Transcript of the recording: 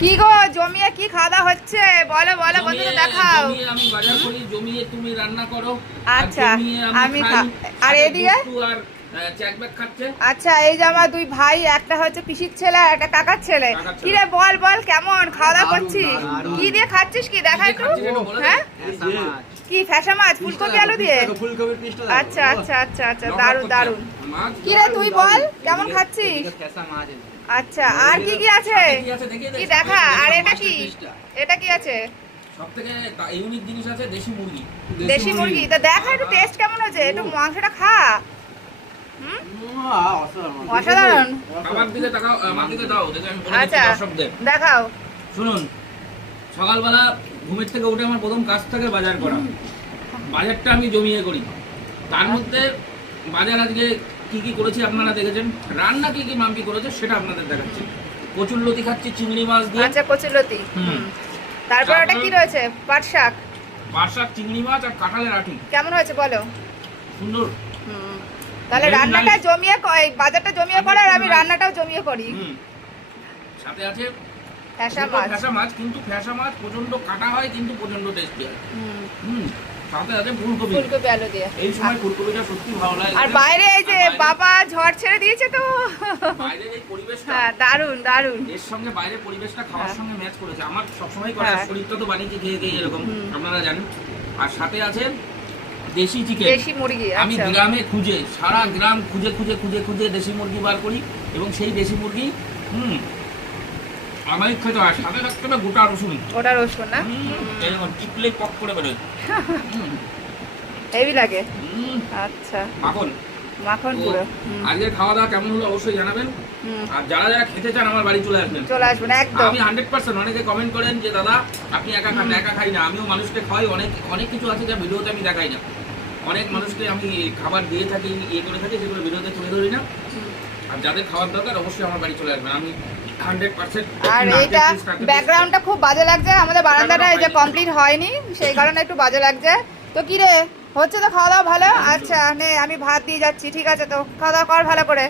কি গো জমিয়ে কি খাওয়া দাওয়া হচ্ছে বলো বলো বন্ধুরা দেখাও। আমি বাজার করি, জমিয়ে তুমি রান্না করো। আচ্ছা আমি আর এদিকে চ্যাকব্যাক খাচ্ছে। আচ্ছা এই যে আমার দুই ভাই, একটা হচ্ছে পিসির ছেলে আর একটা কাকার ছেলে। কি রে বল বল কেমন খাওয়া দাওয়া করছিস? কি দিয়ে খাচ্ছিস কি দেখা একটু? হ্যাঁ কি ফ্যাসা মাছ ফুলকপি আলু দিয়ে? আচ্ছা আচ্ছা আচ্ছা আচ্ছা দারুন দারুন। কি রে তুই বল কেমন খাচ্ছিস? আচ্ছা আর কি কি আছে কি দেখা? আর এটা কি, এটা কি আছে? সবথেকে ইউনিক জিনিস আছে দেশি মুরগি। দেশি মুরগি তা দেখা একটু টেস্ট কেমন হয়েছে, একটু মাংসটা খা। অসাধারণ। আমার দিকে তাকাও, আমার দিকে দাও দেখে আমি বলে দিচ্ছি আচ্ছা দর্শকদের। দেখাও। শুনুন, সকালবেলা ঘুমের থেকে উঠে আমার প্রথম কাজ থাকে বাজার করা। বাজারটা আমি জমিয়ে করি। তার মধ্যে বাজার আজকে কি কি করেছি আপনারা দেখেছেন, রান্না কি কি মাম্পি করেছে সেটা আপনাদের দেখাচ্ছি। কচুরলতি খাচ্ছি চিংড়ি মাছ দিয়ে। আচ্ছা কচুরলতি। তারপর ওটা কি রয়েছে? পাট শাক। পাট শাক, চিংড়ি মাছ আর কাঁঠালের আটি। কেমন হয়েছে বলো? সুন্দর। তাহলে রান্নাটা জমিয়ে বাজারটা জমিয়ে করো আর আমি রান্নাটাও জমিয়ে করি। সাথে আছে ফ্যাসা মাছ। ফ্যাসা মাছ, কিন্তু ফ্যাসা মাছ প্রচন্ড কাটা হয় কিন্তু প্রচন্ড টেস্টি হয়। সাথে আছে ফুলকপি। ফুলকপি আলু দিয়ে। এই সময় ফুলকপিটা সত্যি ভালো লাগে। আর বাইরে এই যে বাবা ঝড় ছেড়ে দিয়েছে তো। বাইরের এই পরিবেশটা হ্যাঁ দারুন দারুন। এর সঙ্গে বাইরের পরিবেশটা খাওয়ার সঙ্গে ম্যাচ করেছে। আমার সবসময় করে শরীরটা তো বানিয়েছে খেয়ে খেয়ে এরকম, আপনারা জানেন। আর সাথে আছে দেশি চিকেন, দেশি মুরগি। আমি গ্রামে খুঁজে সারা গ্রাম খুঁজে খুঁজে খুঁজে খুঁজে দেশি মুরগি বার করি এবং সেই দেশি মুরগি আমার খেতে হয়। সাথে থাকতে হবে গোটা রসুন। গোটা রসুন না এরকম টিপলেই পক করে বেরোয়। হেভি লাগে। আচ্ছা মাখন মাখন পুরো। আজকের খাওয়া দাওয়া কেমন হলো অবশ্যই জানাবেন। আর যারা যারা খেতে চান আমার বাড়ি চলে আসবেন। চলে আসবেন একদম। আমি 100%। অনেকে কমেন্ট করেন যে দাদা আপনি একা খান, একা খাই না, আমিও মানুষকে খাওয়াই। অনেক অনেক কিছু আছে যা ভিডিওতে আমি দেখাই না। অনেক মানুষকে আমি খাবার দিয়ে থাকি, ইয়ে করে থাকি, যেগুলো ভিডিওতে তুলে ধরি না। আর যাদের খাওয়ার দরকার অবশ্যই আমার বাড়ি চলে আসবেন। আমি 100%। আর এইটা ব্যাকগ্রাউন্ডটা খুব বাজে লাগছে, আমাদের বারান্দাটা এই যে কমপ্লিট হয়নি সেই কারণে একটু বাজে লাগছে। তো কি রে হচ্ছে তো খাওয়া দাওয়া ভালো? আচ্ছা নে আমি ভাত দিয়ে যাচ্ছি, ঠিক আছে তো খাওয়া দাওয়া কর ভালো করে।